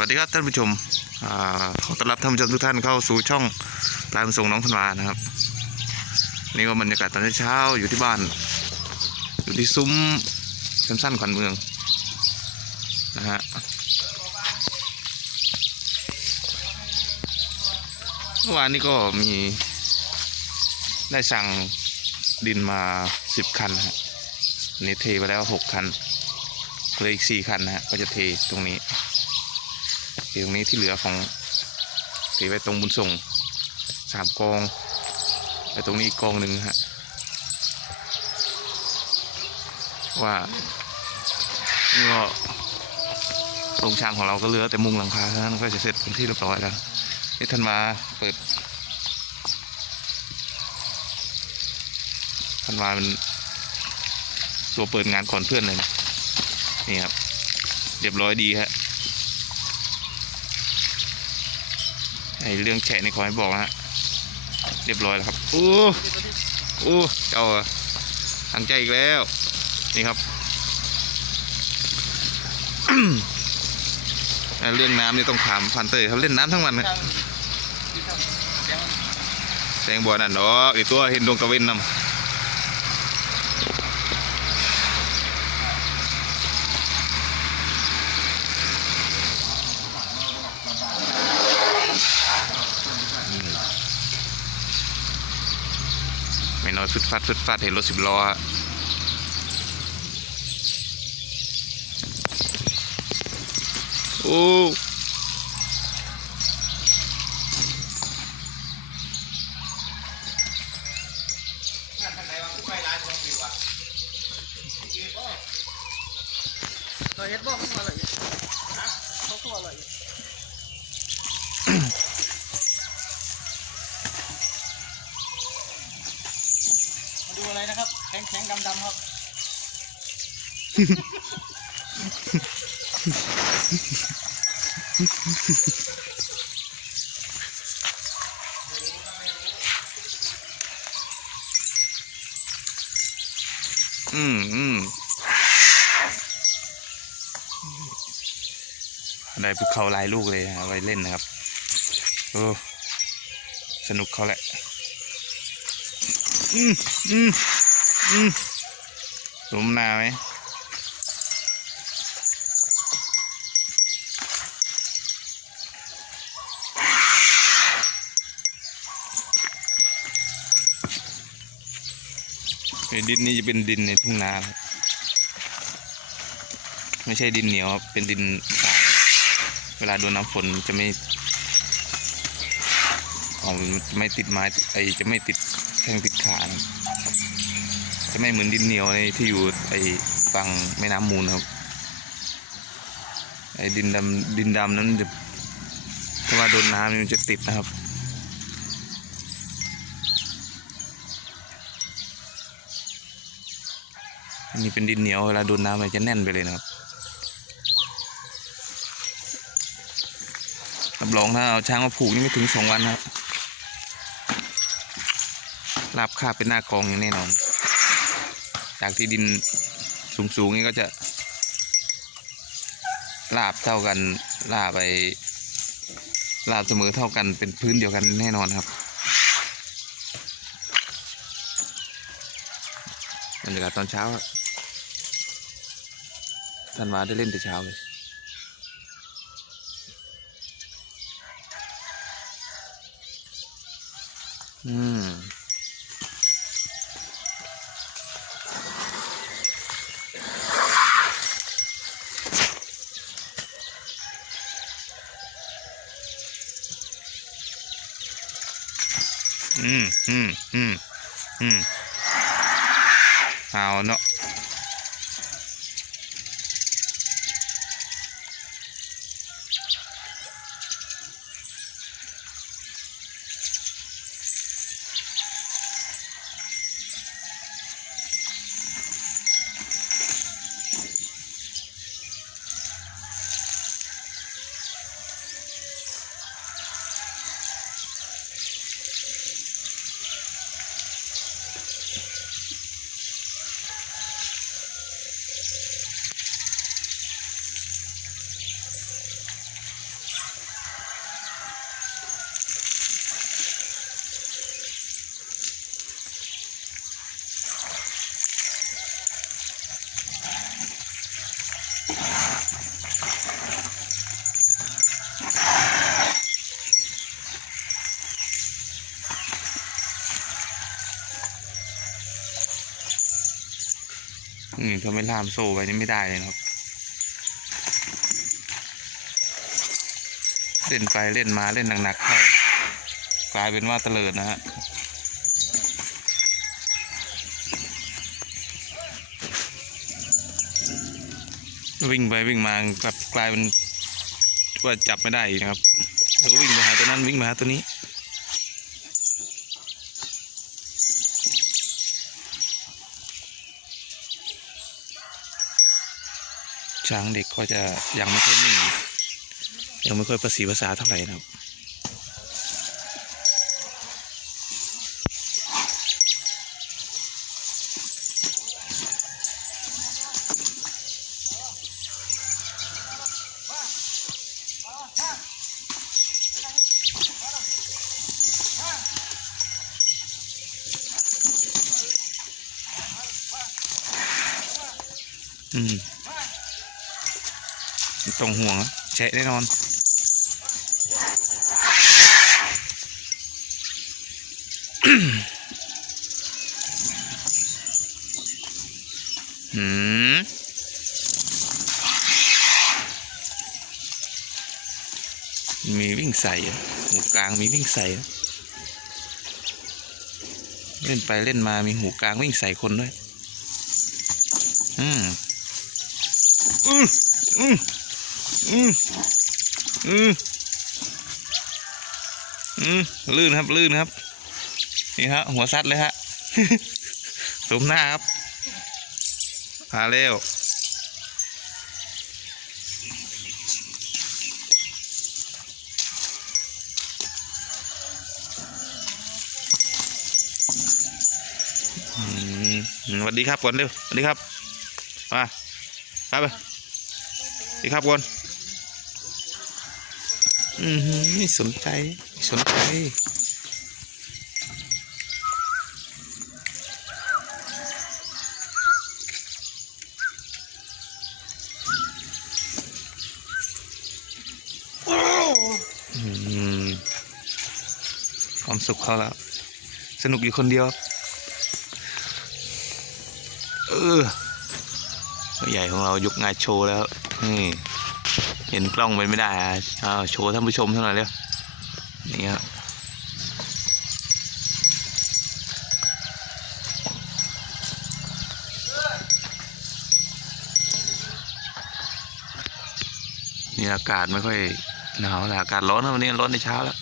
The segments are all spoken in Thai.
วัสดีครับท่านผู้ชมอขอต้อนรับท่านผู้ชมทุกท่านเข้าสู่ช่องรายบุญส่งน้องธันวานะครับ นี่ก็บรรยากาศตอนเช้าอยู่ที่บ้าน อยู่ที่ซุ้มสั้นขวัญเมืองนะฮะเมื่อวานนี้ก็มีได้สั่งดินมาสิบคันฮะนี้เทไปแล้วหกคันเหลืออีกสี่คันนะฮะก็จะเทตรงนี้ ตรงนี้ที่เหลือของเทไว้ตรงบุญส่งสามกองแล้วตรงนี้อีกกองหนึ่งฮะว่านี่ก็โรงช่างของเราก็เหลือแต่มุงหลังคาเท่านั้นก็จะเสร็จเป็นที่เรียบร้อยแล้วนี่ท่านมาเปิดท่านมาเป็นตัวเปิดงานก่อนเพื่อนเลยนะนี่ครับเรียบร้อยดีฮะ ไอเรื่องแฉะนี่ขอให้บอกนะฮะเรียบร้อยแล้วครับโอ้โอ้เจ้าทางใจอีกแล้ว นี่ครับอ่าเรื่องน้ำนี่ต้องถามพันเตยเขาเล่นน้ำทั้งวันนะแสงบัวนั่นดอกอีกตัวเห็นดวงกระเวนนำ ไม่น้อยฟึดฟัดฟึดฟัดเห็นรถสิบล้อโอ้เราเฮ็ดบอเขาอร่อยเขาอร่อย ข็งแข็งดำดำๆครับอืมอืมได้ภูเขาลายลูกเลยฮะไว้เล่นนะครับโอ้สนุกเขาแหละ อืมอืม อืมสมนาไหมดินนี่จะเป็นดินในทุ่งนาไม่ใช่ดินเหนียวเป็นดินทรายเวลาโดนน้ำฝนจะไม่ออมันจะไม่ติดไม้ไอจะไม่ติดแข้งติดขานะ จะไม่เหมือนดินเหนียวในที่อยู่ไอฝั่งแม่น้ำมูลครับ ไอดินดำดินดำนั้นจะถ้าว่าโดนน้ำมันจะติดนะครับ อันนี้เป็นดินเหนียวเวลาโดนน้ำมันจะแน่นไปเลยนะครับรับรองถ้าเอาช้างมาผูกนี่ไม่ถึงสองวันนะครับลาบคาบเป็นหน้ากองอย่างแน่นอน จากที่ดินสูงๆนี่ก็จะลาบเท่ากันลาบไปลาบเสมอเท่ากันเป็นพื้นเดียวกันแน่นอนครับบรรยากาศตอนเช้าท่านมาได้เล่นแต่เช้าเลยอืม อืม อืม อืม อืม เอาเนาไม่ล่ามโซ่ไว้นี่ไม่ได้เลยครับ เล่นไปเล่นมาเล่นหนักๆเข้ากลายเป็นว่าเตลิดนะฮะวิ่งไปวิ่งมากลับกลายเป็นว่าจับไม่ได้อีกนะครับแล้วก็วิ่งไปหาตัวนั้นวิ่งมาหาตัวนี้ ช้างเด็กก็จะยังไม่ค่อยนิ่งยังไม่ค่อยประสีภาษาเท่าไหร่นะครับ ต้องห่วงแชะแน่นอนหืมมีวิ่งใส่หูกลางมีวิ่งใส่เล่นไปเล่นมามีหูกลางวิ่งใส่คนด้วย อืมอืมอืม อืมอืมอืมลื่นครับ ลื่นครับ นี่ฮะ หัวซัดเลยฮะสมหน้าครับพาเร็วอืมสวัสดีครับก่อนเร็วสวัสดีครับมาไปไปสวัสดีครับก่อน อือหือไม่สนใจไม่สนใจอืมความสุขเขาแล้ว สนุกอยู่คนเดียว เออตัวใหญ่ของเรายกงานโชว์แล้วนี่ เห็นกล้องไปไม่ได้อะโชว์ท่านผู้ชมเท่าไหร่เร็วนี่ครับนี่อากาศไม่ค่อยหนาวแล้วอากาศร้อนนะวันนี้ร้อนในเช้าแล้ว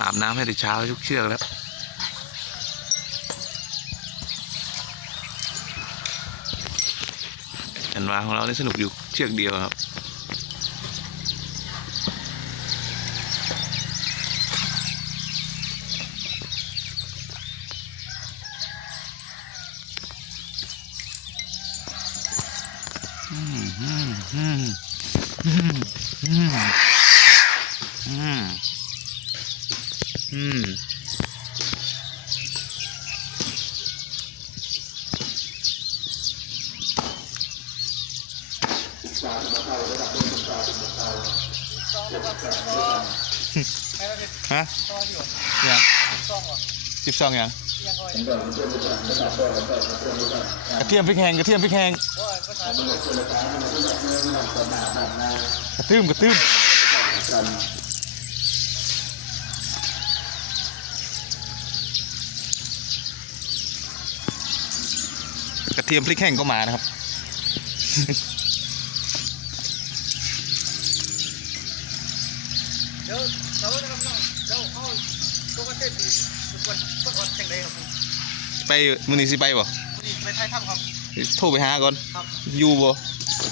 อาบน้ำให้แต่เช้าทุกเชือกแล้ว อันวาของเราได้สนุกอยู่เชือกเดียวครับ อืมอืมอืมอืมอืมอืมอืม ฮะต่ออยู่ยังซ่องเหรอสิบสองยังยังคอยกระเทียมพริกแห้งกระเทียมพริกแห้งกระตื้มกระตื้มกระเทียมพริกแห้งก็มานะครับ เดี๋ยวเดี๋ยวนะครับน้องเดี๋ยวเขาตัวประเทศดีทุกคนคนอดแข่งได้ครับผม ไป มือนี้สิไปบ่วันนี้ไปไทยถ้ำครับโทรไปหาก่อน ครับอยู่บ่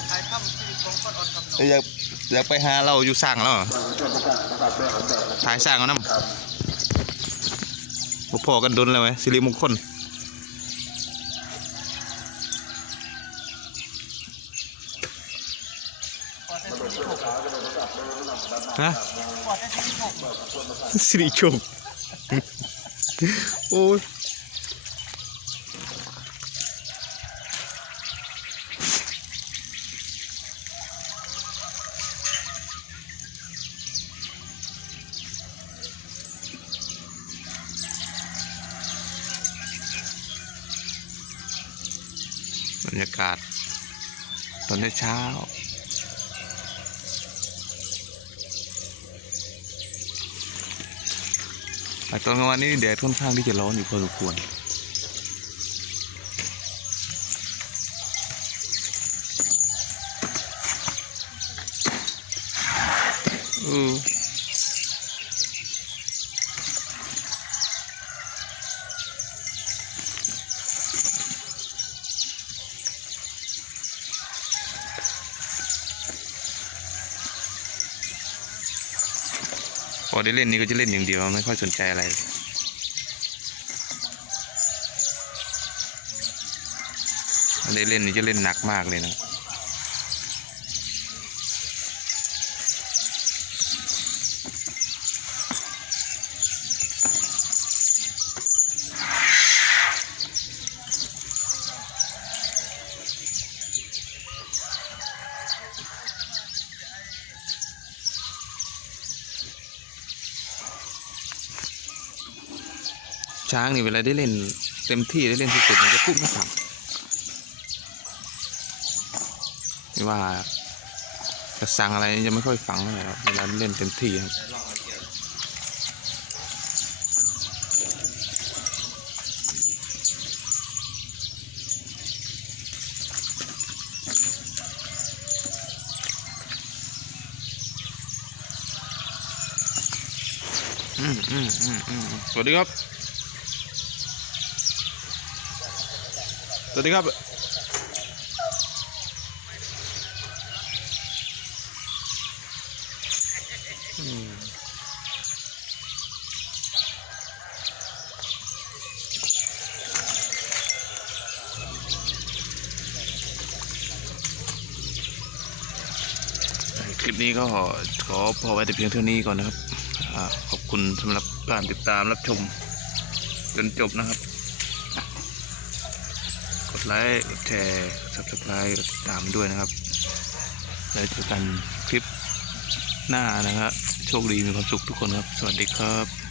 ไทยถ้ำที่ของคนอดครับน้องเอ้ยอยากอยากไปหาเราอยู่สร้างแล้วเหรอถ่ายสร้างเอาน้ำบ่พอกันดนแล้วไหมสิริมงคลขอแต่สิ่งที่ถูกฮะขอแต่สิ่งที่ถูกสิริโชคโอ้ย บรรยากาศ ตอนเช้าแต่ตอนกลางวันนี้แดดค่อนข้างที่จะร้อนอยู่พอสมควรอือ อได้เล่นนี่ก็จะเล่นอย่างเดียวไม่ค่อยสนใจอะไร ได้เล่นนี่จะเล่นหนักมากเลยนะ ช้างนี่เวลาได้เล่นเต็มที่ได้เล่นสุดๆมันจะพูดไม่ฟังไม่ว่าจะสั่งอะไรจะไม่ค่อยฟังเลยครับเวลาเล่นเต็มที่ครับอืมอืมอืมอืมสวัสดีครับ สวัสดีครับคลิปนี้ก็ขอพอไว้แต่เพียงเท่านี้ก่อนนะครับอขอบคุณสำหรับการติดตามรับชมจนจบนะครับ ไลค์กดแชร์ subscribe กดติดตามด้วยนะครับ แล้วเจอกันคลิปหน้านะครับโชคดีมีความสุขทุกคนครับ สวัสดีครับ